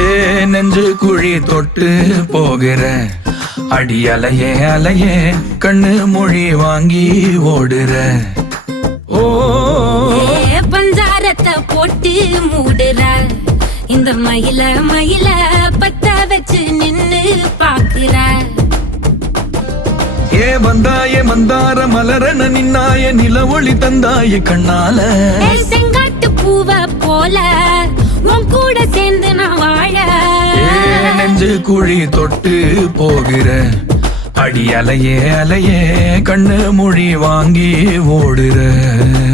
ஏ நெஞ்சு குழி தொட்டு போகிற அடி அலையே அலையே கண்ணு மொழி வாங்கி ஓடுற ஓ பஞ்சாரத்தை போட்டு மூடுற இந்த மயில மயில பத்த வச்சு நின்னு பாக்குற ஏ வந்தாய மந்தார மலரன நின்னாய நில ஒளி தந்தாய கண்ணால செங்காட்டு பூவ போல சேர்ந்து நான் வாழ நெஞ்சு குழி தொட்டு போகிற அடி அலையே அலையே கண்ணு மொழி வாங்கி ஓடுற